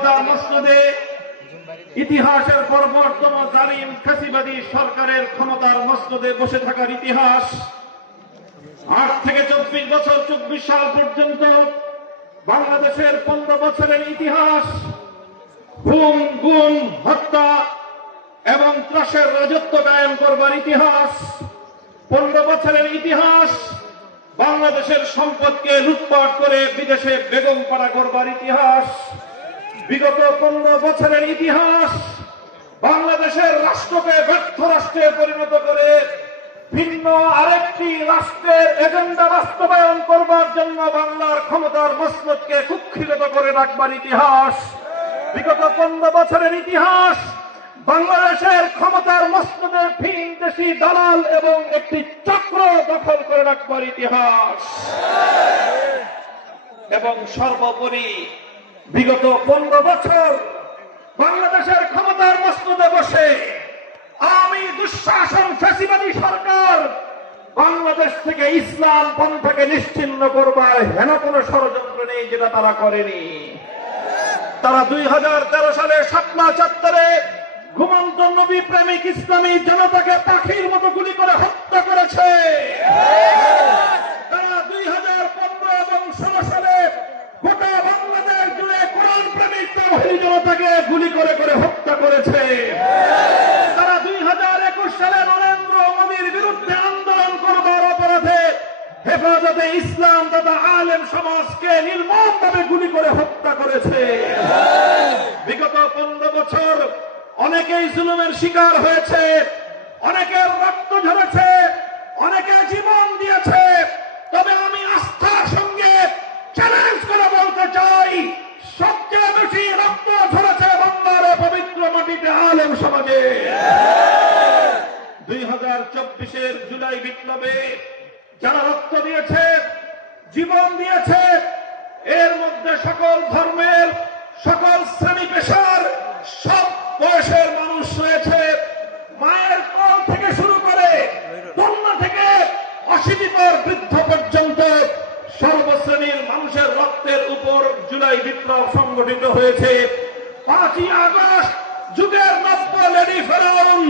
ক্ষমতার মসনদে ইতিহাসের পরবর্তম জালিম ফ্যাসিবাদী সরকারের ক্ষমতার মসনদে বসে থাকার ইতিহাস 8 থেকে 24 বছর 24 সাল পর্যন্ত বাংলাদেশের 15 বছরের ইতিহাস গুম গুম হত্যা এবং ত্রাসের রাজত্ব কায়েম করবার ইতিহাস 15 বছরের ইতিহাস বাংলাদেশের সম্পদকে লুটপাট করে বিদেশে বেগমপাড়া করবার ইতিহাস বিগত 15 বছরের ইতিহাস বাংলাদেশের রাষ্ট্রকে ব্যর্থ রাষ্ট্রে পরিণত করে ভিন্ন আরেকটি রাষ্ট্রের এজেন্ডা বাস্তবায়ন করবার জন্য বাংলার ক্ষমতার মসনদকে কুক্ষিগত করে রাখবার ইতিহাস বিগত 15 বছরের ইতিহাস বাংলাদেশের ক্ষমতার মসনদে ভিনদেশী দালাল এবং একটি চক্র দখল করে রাখবার ইতিহাস এবং সর্বোপরি বিগত 15 বছর বাংলাদেশের ক্ষমতার মসনদে বসে আওয়ামী দুঃশাসন ফ্যাসিবাদী সরকার বাংলাদেশ থেকে ইসলাম পন্থাকে নিশ্চিহ্ন করবার হেন কোন ষড়যন্ত্র নেই যেটা তারা করেনি। তারা 2013 সালে শাপলা চত্বরে ঘুমন্ত নবী প্রেমিক ইসলামী জনতাকে পাখির মতো গুলি করে হত্যা করেছে। তারা 2015 এবং 16 সালে গোটা বাংলাদেশ জুড়ে কোরআন প্রেমিক তাওহীদি জনতাকে গুলি করে করে হত্যা করেছে। তারা 2021 সালে নরেন্দ্র মোদীর বিরুদ্ধে আন্দোলন করবার অপরাধে হেফাজতে ইসলাম তথা আলেম সমাজকে নির্মমভাবে গুলি করে হত্যা করেছে। বিগত 15 বছর অনেকেই জুলুমের শিকার হয়েছে, অনেকের রক্ত ঝরেছে, অনেকে জীবন দিয়েছে। তবে আমি আস্থার সঙ্গে চ্যালেঞ্জ করে বলতে চাই, সবচেয়ে বেশি রক্ত ঝরেছে বাংলার পবিত্র মাটিতে আলেম সমাজে। 2024-এর জুলাই বিপ্লবে যারা রক্ত দিয়েছে, জীবন দিয়েছে, এর মধ্যে সকল ধর্মের, সকল শ্রেণী পেশার, সব বয়সের মানুষ রয়েছে। মায়ের কোল থেকে শুরু করে কন্যা থেকে অশীতিপর বৃদ্ধ পর্যন্ত সর্বশ্রেণীর মানুষের রক্তের উপর জুলাই বিপ্লব সংগঠিত হয়েছে। 5ই আগস্ট যুগের নব্য লেডি ফেরাউন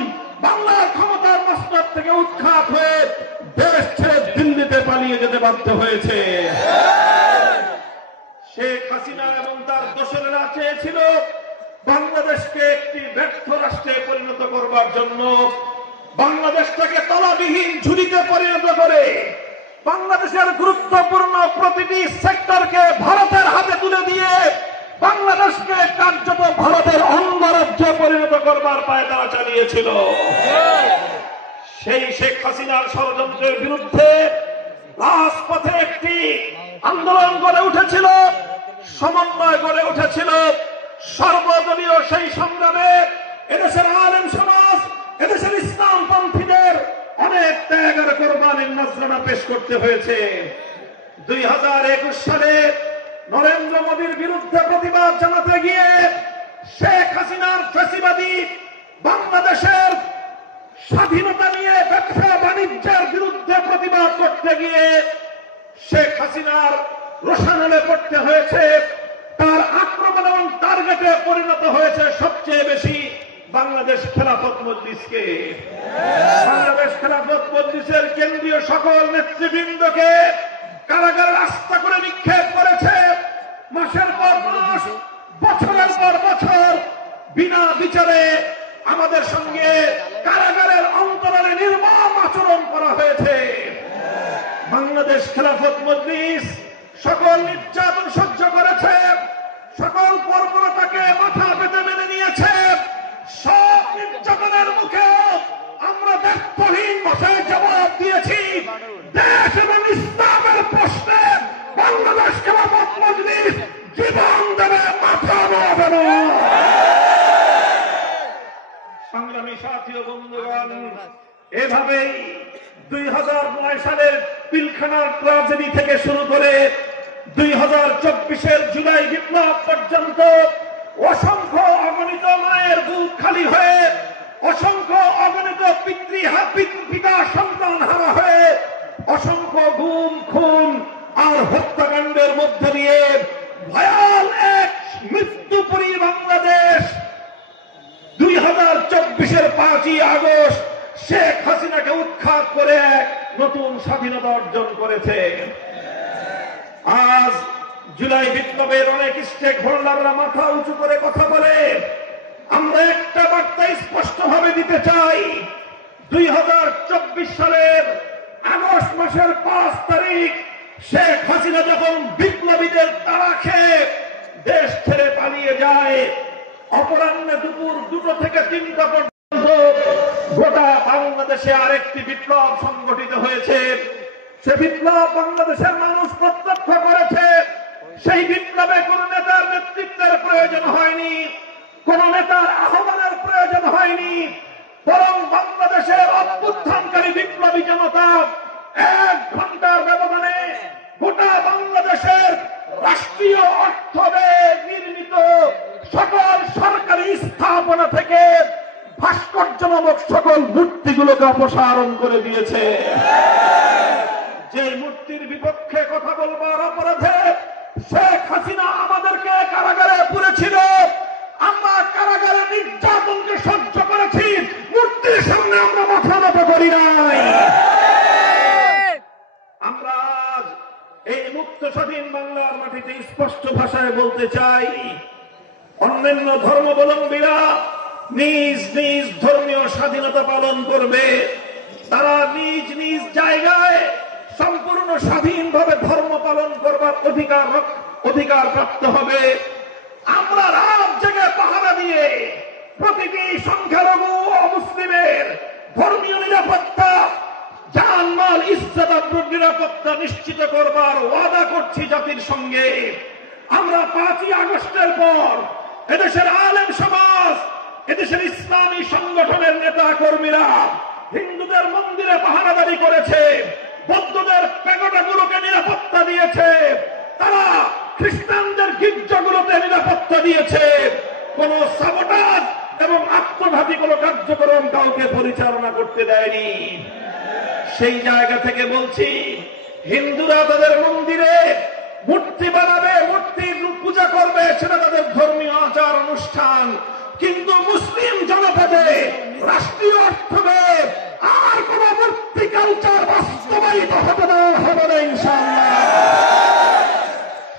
বাংলার ক্ষমতার মসনদ থেকে উৎখাত হয়ে দেশ ছেড়ে দিল্লিতে পালিয়ে যেতে বাধ্য হয়েছে। শেখ হাসিনা এবং তার দোসরেরা চেয়েছিল বাংলাদেশকে একটি ব্যর্থ রাষ্ট্রে পরিণত করবার জন্য, বাংলাদেশটাকে তলাবিহীন ঝুড়িতে পরিণত করে বাংলাদেশের গুরুত্বপূর্ণ প্রতিটি সেক্টরকে ভারতের হাতে তুলে দিয়ে বাংলাদেশকে কার্যত ভারতের অঙ্গরাজ্যে পরিণত করবার পায়তারা চালিয়েছিল। সেই শেখ হাসিনার ষড়যন্ত্রের বিরুদ্ধে রাজপথে একটি আন্দোলন গড়ে উঠেছিল, সমন্বয় গড়ে উঠেছিল। সর্বদলীয় সেই সংগ্রামে এদেশের আলেম সমাজ, এদেশের ইসলামপন্থীদের অনেক ত্যাগ আর কোরবানির নজরানা পেশ করতে হয়েছে। 2021 সালে নরেন্দ্র মোদীর বিরুদ্ধে প্রতিবাদ জানাতে গিয়ে শেখ হাসিনার ফ্যাসিবাদী বাংলাদেশের স্বাধীনতা নিয়ে ব্যবসা বাণিজ্যের বিরুদ্ধে প্রতিবাদ করতে গিয়ে শেখ হাসিনার রোষানলে পড়তে হয়েছে। তার আক্রমণ এবং টার্গেটে পরিণত হয়েছে সবচেয়ে বেশি বাংলাদেশ খেলাফত মজলিসকে। বাংলাদেশ খেলাফত মজলিসের কেন্দ্রীয় সকল নেতৃবৃন্দকে কারাগারে রাস্তা করে নিক্ষেপ করেছে। মাসের পর মাস, বছরের পর বছর বিনা বিচারে আমাদের সঙ্গে কারাগারের অন্তরালে নির্মম আচরণ করা হয়েছে। বাংলাদেশ খেলাফত মজলিস সকল নির্যাতন সহ্য করেছে, সকল বর্বরতাকে মাথা পেতে মেনে নিয়েছে। সব নির্যাতনের মুখে আমরা ব্যর্থহীন ভাষায় জবাব দিয়েছি। দেশ এবং ইসলামের প্রশ্নে বাংলাদেশ খেলাফত মজলিস জীবন দেবে, মাথা নোয়াবে না। সংগ্রামী সাথী ও বন্ধুগণ, এভাবেই 2009 সালের পিলখানার ট্রাজেডি থেকে শুরু করে 2024-এর জুলাই বিপ্লব পর্যন্ত অসংখ্য অগণিত মায়ের বুক খালি হয়ে, অসংখ্য অগণিত পিতা সন্তান হারা হয়ে, অসংখ্য গুম খুন আর হত্যাকাণ্ডের মধ্যে দিয়ে ভয়াল এক মৃত্যু পরিবার উৎখাত করে এক নতুন স্বাধীনতা অর্জন করেছে। আজ জুলাই বিপ্লবের অনেক স্টেক হোল্ডাররা মাথা উঁচু করে কথা বলে। আমরা একটা বার্তা স্পষ্টভাবে দিতে চাই, 2024 সালের আগস্ট মাসের 5 তারিখ শেখ হাসিনা যখন বিপ্লবীদের তাড়া খেয়ে দেশ ছেড়ে পালিয়ে যায়, অপরাহ্নে দুপুর 2টা থেকে 3টা পর্যন্ত গোটা বাংলাদেশে আরেকটি বিপ্লব সংগঠিত হয়েছে। সে বিপ্লব বাংলাদেশের মানুষ প্রত্যক্ষ করেছে। সেই বিপ্লবে কোন নেতার নেতৃত্বের প্রয়োজন হয়নি, কোন নেতার আহ্বানের প্রয়োজন হয়নি, বরং বাংলাদেশের অভ্যুত্থানকারী বিপ্লবী জনতা 1 ঘন্টার ব্যবধানে গোটা বাংলাদেশের রাষ্ট্রীয় অর্থ ব্যয়ে নির্মিত সকল সরকারি স্থাপনা থেকে ভাস্কর্য নামক সকল মূর্তিগুলোকে অপসারণ করে দিয়েছে। যে মূর্তির বিপক্ষে কথা বলবার অপরাধে শেখ হাসিনা আমাদেরকে কারাগারে পুরেছিল, আমরা কারাগারে নির্যাতনকে সহ্য করেছি, মূর্তির সামনে আমরা মাথা নত করি নাই। আমরা এই মুক্ত স্বাধীন বাংলার মাটিতে স্পষ্ট ভাষায় বলতে চাই, অন্যান্য ধর্মাবলম্বীরা নিজ নিজ ধর্মীয় স্বাধীনতা পালন করবে, তারা নিজ নিজ জায়গায় সম্পূর্ণ স্বাধীনভাবে ধর্ম পালন করবার অধিকার প্রাপ্ত হবে। আমরা রাত জেগে পাহারা দিয়ে প্রতিটি সংখ্যালঘু অমুসলিমের ধর্মীয় নিরাপত্তা, জানমাল, ইজ্জত আবরুর নিরাপত্তা নিশ্চিত করবার ওয়াদা করছি জাতির সঙ্গে। আমরা 5ই আগস্টের পর এদেশের আলেম সমাজ, এদেশের ইসলামী সংগঠনের নেতা কর্মীরা হিন্দুদের মন্দিরে পাহারাদারি করেছে, বৌদ্ধদের প্যাগোডাগুলোকে নিরাপত্তা দিয়েছে, তারা খ্রিস্টানদের গির্জাগুলোতে নিরাপত্তা দিয়েছে। কোন সাবোটাজ এবং আত্মঘাতী কোন কার্যক্রম কাউকে পরিচালনা করতে দেয়নি। সেই জায়গা থেকে বলছি, হিন্দুরা তাদের মন্দিরে মূর্তি বানাবে, মূর্তির পূজা করবে, সেটা তাদের ধর্মীয় আচার অনুষ্ঠান, কিন্তু মুসলিম জনপদে রাষ্ট্রীয় অর্থে আর কোন মূর্তি কালচার বাস্তবায়িত হবে না, হবে না ইনশাআল্লাহ।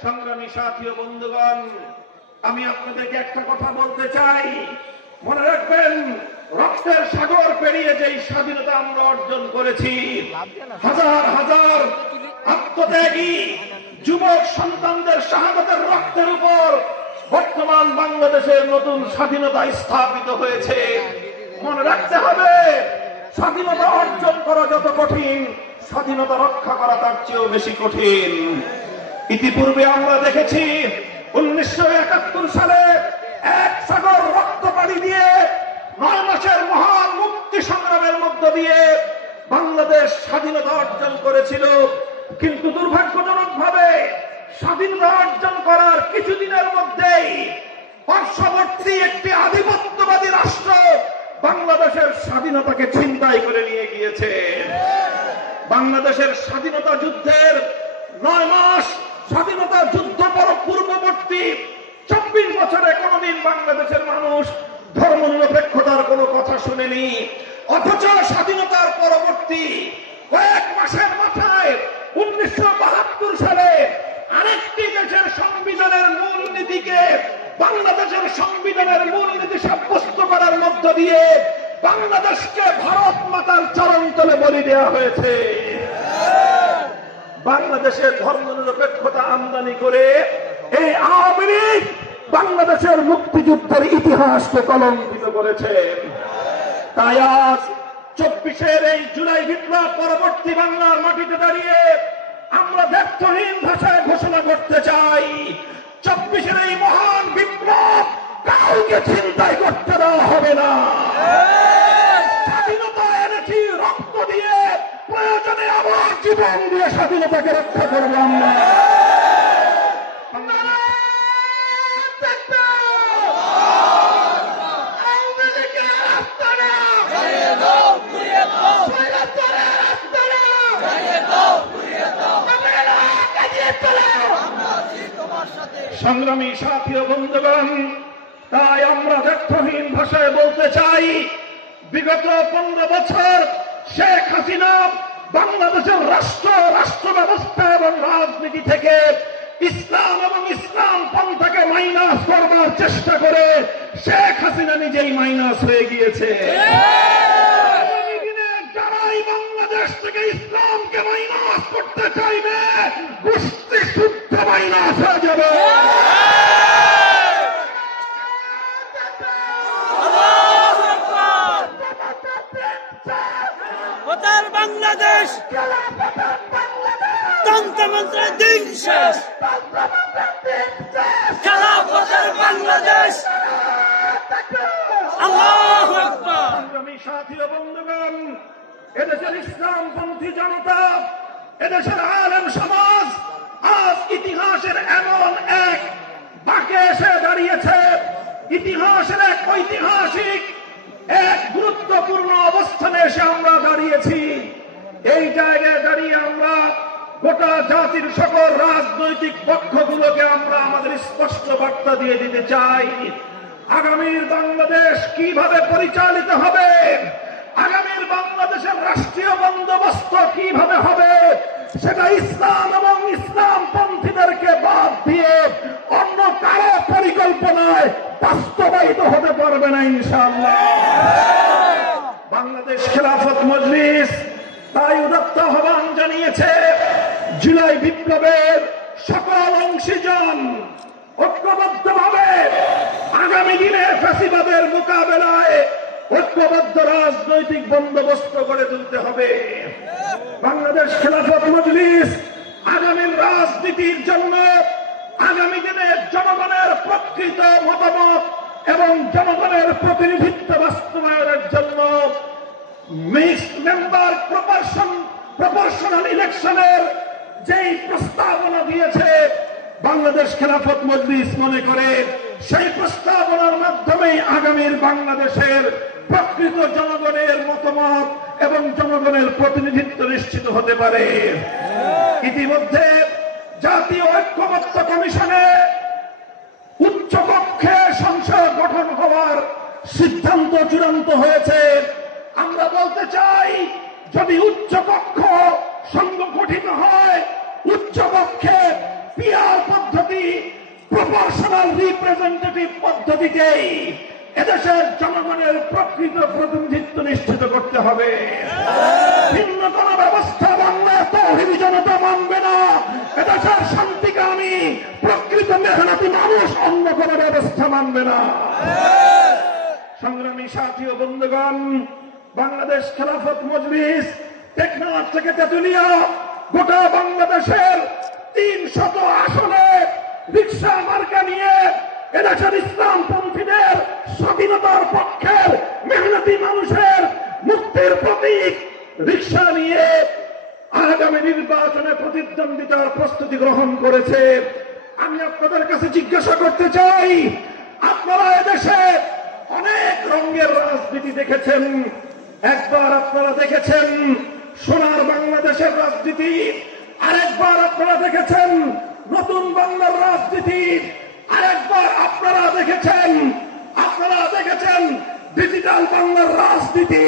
সংগ্রামী সাথী ও বন্ধুগণ, আমি আপনাদেরকে একটা কথা বলতে চাই, মনে রাখবেন, রক্তের সাগর পেরিয়ে যেই স্বাধীনতা আমরা অর্জন করেছি, হাজার হাজার আত্মত্যাগী যুবক সন্তানদের শাহাদাতের রক্তের উপর বর্তমান বাংলাদেশের নতুন স্বাধীনতা স্থাপিত হয়েছে। মনে রাখতে হবে, স্বাধীনতা অর্জন করা যত কঠিন, স্বাধীনতা রক্ষা করা তার চেয়েও বেশি কঠিন। ইতিপূর্বে আমরা দেখেছি 1971 সালে এক সাগর রক্ত পাড়ি দিয়ে 9 মাসের মহান মুক্তি সংগ্রামের মধ্য দিয়ে বাংলাদেশ স্বাধীনতা অর্জন করেছিল, কিন্তু দুর্ভাগ্যজনকভাবে স্বাধীনতা অর্জন করার কিছুদিনের মধ্যেই পার্শ্ববর্তী একটি আধিপত্যবাদী রাষ্ট্র বাংলাদেশের স্বাধীনতাকে ছিনতাই করে নিয়ে গিয়েছে। বাংলাদেশের স্বাধীনতা যুদ্ধের 9 মাস স্বাধীনতা যুদ্ধ পূর্ববর্তী 24 বছরে কোনদিন বাংলাদেশের মানুষ ধর্মনিরপেক্ষতার কোনো কথা শুনেনি, অথচ স্বাধীনতার পরবর্তী কয়েক মাসের মাথায় 1972 সালে আরেকটি দেশের সংবিধানের মূলনীতিকে বাংলাদেশের সংবিধানের মূলনীতি সাব্যস্ত করার মধ্য দিয়ে বাংলাদেশকে ভারত মাতার চরণতলে বলি দেওয়া হয়েছে। বাংলাদেশে ধর্মনিরপেক্ষতা আমদানি করে এই আওয়ামী লীগ বাংলাদেশের মুক্তিযুদ্ধের ইতিহাসকে কলঙ্কিত করেছে। তাই আজ 24-এর এই জুলাই বিপ্লব পরবর্তী বাংলার মাটিতে দাঁড়িয়ে আমরা ব্যর্থহীন ভাষায় ঘোষণা করতে চাই, 24-এর এই মহান বিপ্লব কাউকে চিন্তাই করতে দেওয়া হবে না। স্বাধীনতা এনেছি রক্ত দিয়ে, প্রয়োজনে আবার জীবন দিয়ে স্বাধীনতাকে রক্ষা করবো আমরা। সংগ্রামী সাথী ও বন্ধুগণ, তাই আমরা ব্যর্থহীন ভাষায় বলতে চাই, বিগত 15 বছর শেখ হাসিনা বাংলাদেশের রাষ্ট্র ব্যবস্থা এবং রাজনীতি থেকে ইসলাম এবং ইসলাম পন্থাকে মাইনাস করবার চেষ্টা করে শেখ হাসিনা নিজেই মাইনাস হয়ে গিয়েছে। আগামী দিনে যারাই বাংলাদেশ থেকে ইসলামকে মাইনাস করতে চাইবে গোষ্ঠী শুদ্ধ মাইনাস হয়ে যাবে। বাংলাদেশ তন্ত্রমন্ত্রের দিন শেষ, খেলাফতের বাংলাদেশ। আল্লাহু আকবার। সংগ্রামী সাথী ও বন্ধুগণ, এদেশের ইসলামপন্থী জনতা, এদেশের আলেম সমাজ আজ ইতিহাসের এমন এক বাঁকে এসে দাঁড়িয়েছে, ইতিহাসের এক ঐতিহাসিক এক গুরুত্বপূর্ণ অবস্থানে এসে আমরা দাঁড়িয়েছি। এই জায়গায় দাঁড়িয়ে আমরা গোটা জাতির সকল রাজনৈতিক পক্ষগুলোকে আমরা আমাদের স্পষ্ট বার্তা দিয়ে দিতে চাই। আগামীর বাংলাদেশ কিভাবে পরিচালিত হবে, আগামীর বাংলাদেশের রাষ্ট্রীয় বন্দোবস্ত কিভাবে হবে, সেটা ইসলাম এবং ইসলামপন্থীদেরকে বাদ দিয়ে অন্য কারো পরিকল্পনায় বাস্তবায়িত হতে পারবে না ইনশাআল্লাহ। বাংলাদেশ খেলাফত মজলিস তাই উদাত্ত আহ্বান জানিয়েছে, জুলাই বিপ্লবের সকল অংশীজন ঐক্যবদ্ধভাবে আগামী দিনে ফ্যাসিবাদের মোকাবেলায় ঐক্যবদ্ধ রাজনৈতিক বন্দোবস্ত গড়ে তুলতে হবে। বাংলাদেশ খেলাফত মজলিস আগামীর রাজনীতির জন্য, আগামী দিনে জনগণের প্রকৃত মতামত এবং জনগণের প্রতিনিধিত্ব বাস্তবায়নের জন্য মিক্সড মেম্বার প্রপোর্শনাল ইলেকশনের যেই প্রস্তাবনা দিয়েছে বাংলাদেশ খেলাফত মজলিস মনে করে সেই প্রস্তাবনার মাধ্যমে আগামীর বাংলাদেশের প্রকৃত জনগণের মতামত এবং জনগণের প্রতিনিধিত্ব নিশ্চিত হতে পারে। ইতিমধ্যে জাতীয় ঐক্যমত্য কমিশনে উচ্চকক্ষে সংসদ গঠন হওয়ার সিদ্ধান্ত চূড়ান্ত হয়েছে। আমরা বলতে চাই, যদি উচ্চকক্ষ সংগঠিত হয়, উচ্চকক্ষে পিআর পদ্ধতি, প্রপোর্শনাল রিপ্রেজেন্টেটিভ পদ্ধতিতেই এদেশের জনগণের প্রকৃত প্রতিনিধিত্ব নিশ্চিত করতে হবে। ভিন্ন কোন ব্যবস্থা বাংলায় তাওহীদি জনতা মানবে না। এদেশের শান্তিকামী প্রকৃত মেহনতি মানুষ অন্য কোন ব্যবস্থা মানবে না। সংগ্রামী সাথী ও বন্ধুগণ, বাংলাদেশ খেলাফত মজলিস টেকনাফ থেকে তেতুলিয়া গোটা বাংলাদেশের ৩০০ আসনে রিকশা মার্কা নিয়ে এদেশের ইসলামপন্থীদের স্বাধীনতার পক্ষের মেহনতি মানুষের মুক্তির প্রতীক রিকশা নিয়ে আগামী নির্বাচনে প্রতিদ্বন্দ্বিতার প্রস্তুতি গ্রহণ করেছে। আমি আপনাদের কাছে জিজ্ঞাসা করতে চাই, আপনারা এদেশে অনেক রঙের রাজনীতি দেখেছেন। একবার আপনারা দেখেছেন সোনার বাংলাদেশের রাজনীতি, আরেকবার আপনারা দেখেছেন নতুন বাংলার রাজনীতি, আরেকবার আপনারা দেখেছেন ডিজিটাল বাংলার রাজনীতি।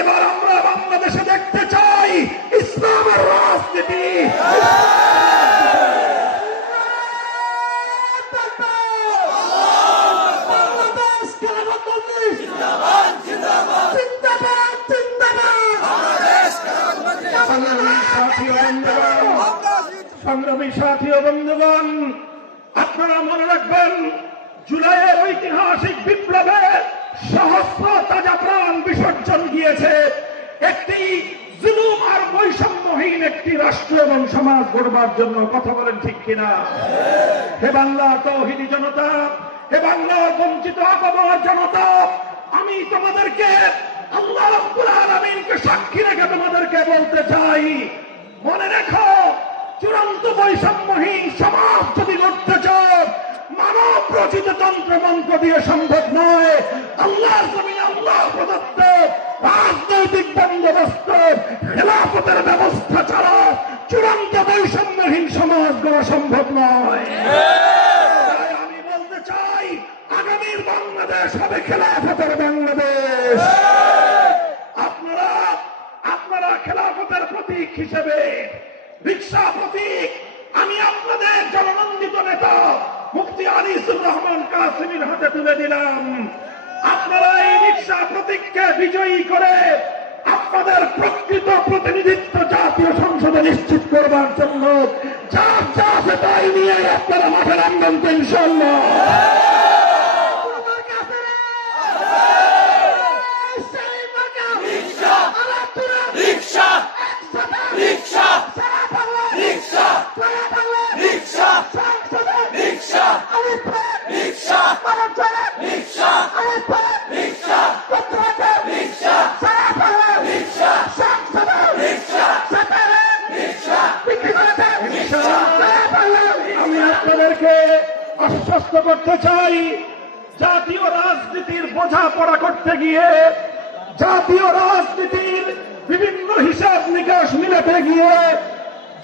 এবার আমরা বাংলাদেশে দেখতে চাই ইসলামের রাজনীতি। সংগ্রামী সাথী ও বন্ধুগণ, আপনারা মনে রাখবেন, জুলাইয়ের ঐতিহাসিক বিপ্লবে সহস্র তাজা প্রাণ বিসর্জন দিয়েছে একটি জুলুম আর বৈষম্যহীন একটি রাষ্ট্র এবং সমাজ গড়বার জন্য। কথা বলেন ঠিক কিনা? হে বাংলার তাওহীদি জনতা, হে বাংলার বঞ্চিত আপামর জনতা, আমি তোমাদেরকে আল্লাহ রাব্বুল আলামিনকে সাক্ষী রেখে তোমাদেরকে বলতে চাই, মনে রেখো, চূড়ান্ত বৈষম্যহীন সমাজ যদি গড়তে চাও, মানব রচিত তন্ত্রমন্ত্র দিয়ে সম্ভব নয়। আল্লাহর জমিনে আল্লাহ প্রদত্ত রাজনৈতিক বন্দোবস্ত, খেলাফতের ব্যবস্থা ছাড়া চূড়ান্ত বৈষম্যহীন সমাজ গড়া সম্ভব নয়। তাই আমি বলতে চাই, আগামীর বাংলাদেশ হবে খেলাফতের বাংলাদেশ। আপনারা নেতা মুফতি আনিসুর রহমান কাসেমীর হাতে তুলে দিলাম। আপনারা এই রিকশা প্রতীককে বিজয়ী করে আপনাদের প্রকৃত প্রতিনিধিত্ব জাতীয় সংসদে নিশ্চিত করবার জন্য যার যা আছে তাই নিয়ে আপনারা মাঠে নামবেন তো ইনশাআল্লাহ। রিকশা রিকশা রিকশা রিকশা রিকশা রিকশা রিকশা রিকশা আমি আপনাদেরকে আশ্বস্ত করতে চাই, জাতীয় রাজনীতির বোঝাপড়া করতে গিয়ে, জাতীয় রাজনীতির বিভিন্ন হিসাব নিকাশ মিলাতে গিয়ে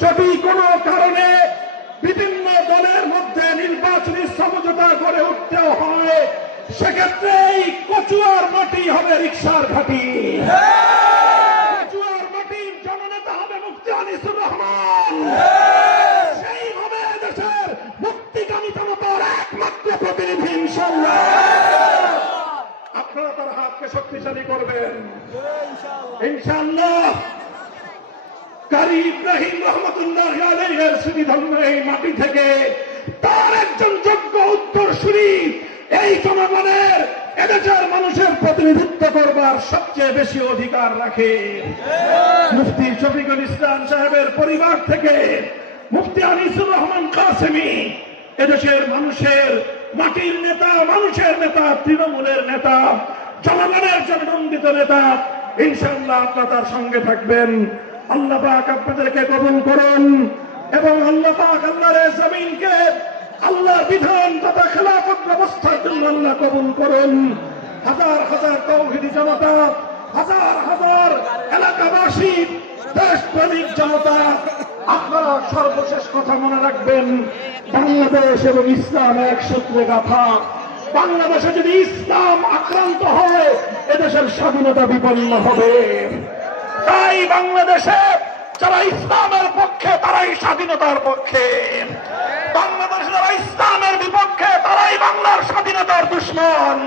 যদি কোনো কারণে বিভিন্ন দলের মধ্যে নির্বাচনী সমঝোতা করে উঠতেও হয়, সেক্ষেত্রে এই কচুয়ার মাটি হবে রিকশার ঘাঁটি। কচুয়ার মাটির জননেতা হবে মুফতি আনিসুর রহমান। সেই হবে দেশের মুক্তিকামী জনতার একমাত্র প্রতিনিধি ইনশাআল্লাহ। আপনারা তার হাতকে শক্তিশালী করবেন ইনশাআল্লাহ। কারি ইব্রাহিম রহমতুল্লাহ আলাইহির স্মৃতিধন্য এই মাটি থেকে তার একজন যোগ্য উত্তরসূরি এই জনগণের, এদেশের মানুষের প্রতিনিধিত্ব করবার সবচেয়ে বেশি অধিকার রাখে। মুফতি শফিকুল ইসলাম সাহেবের পরিবার থেকে মুফতি আনিসুর রহমান কাসেমী এদেশের মানুষের মাটির নেতা, মানুষের নেতা, তৃণমূলের নেতা, জনগণের জননন্দিত নেতা। ইনশাআল্লাহ আপনারা তার সঙ্গে থাকবেন। আল্লাহ পাক আপনাদেরকে কবুল করুন এবং আল্লাহ পাক আল্লাহর জমিনকে আল্লাহর বিধান তথা খেলাফত ব্যবস্থার জন্য আল্লাহ কবুল করুন। হাজার হাজার তৌহিদি জনতা, হাজার হাজার এলাকাবাসী, দেশপ্রেমিক জনতা, আপনারা সর্বশেষ কথা মনে রাখবেন, বাংলাদেশ এবং ইসলাম এক সূত্রে গাঁথা। বাংলাদেশে যদি ইসলাম আক্রান্ত হয় এদেশের স্বাধীনতা বিপন্ন হবে। তাই বাংলাদেশে যারা ইসলামের পক্ষে তারাই স্বাধীনতার পক্ষে, বাংলাদেশে যারা ইসলামের বিপক্ষে তারাই বাংলার স্বাধীনতার দুশমন।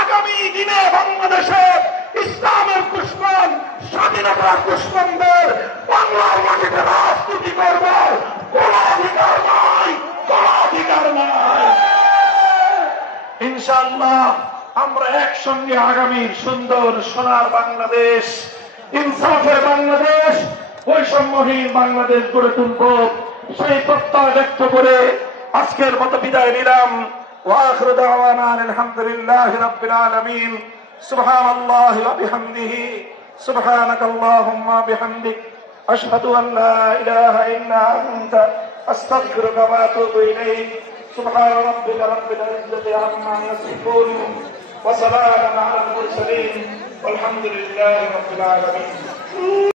আগামী দিনে বাংলাদেশে ইসলামের দুশমন, স্বাধীনতার দুশমনদের বাংলার মাটিতে রাজনীতি করবার কোন অধিকার নাই, কোন অধিকার নাই। ইনশাআল্লাহ আমরা একসঙ্গে আগামীর সুন্দর সোনার বাংলাদেশ, ইনসাফের বাংলাদেশ, বৈষম্যহীন বাংলাদেশ গড়ে তুলব, সেই প্রত্যয় ব্যক্ত করে আজকের মতো বিদায় নিলাম। ওয়া আখিরু দাওয়ানা আলহামদুলিল্লাহি রাব্বিল আলামিন। সুবহানাল্লাহি ওয়া বিহামদিহি, সুবহানাকাল্লাহুম্মা বিহামদিক, আশহাদু আন লা ইলাহা ইল্লা আনতা, আস্তাগফিরুকা ওয়া আতুবু ইলাইক। সুবহানা রাব্বিকা রাব্বিল ইজ্জাতি আম্মা ইয়াসিফুন ওয়া সালামুন আলাল মুরসালিন ওয়ালহামদুলিল্লাহি রাব্বিল আলামিন।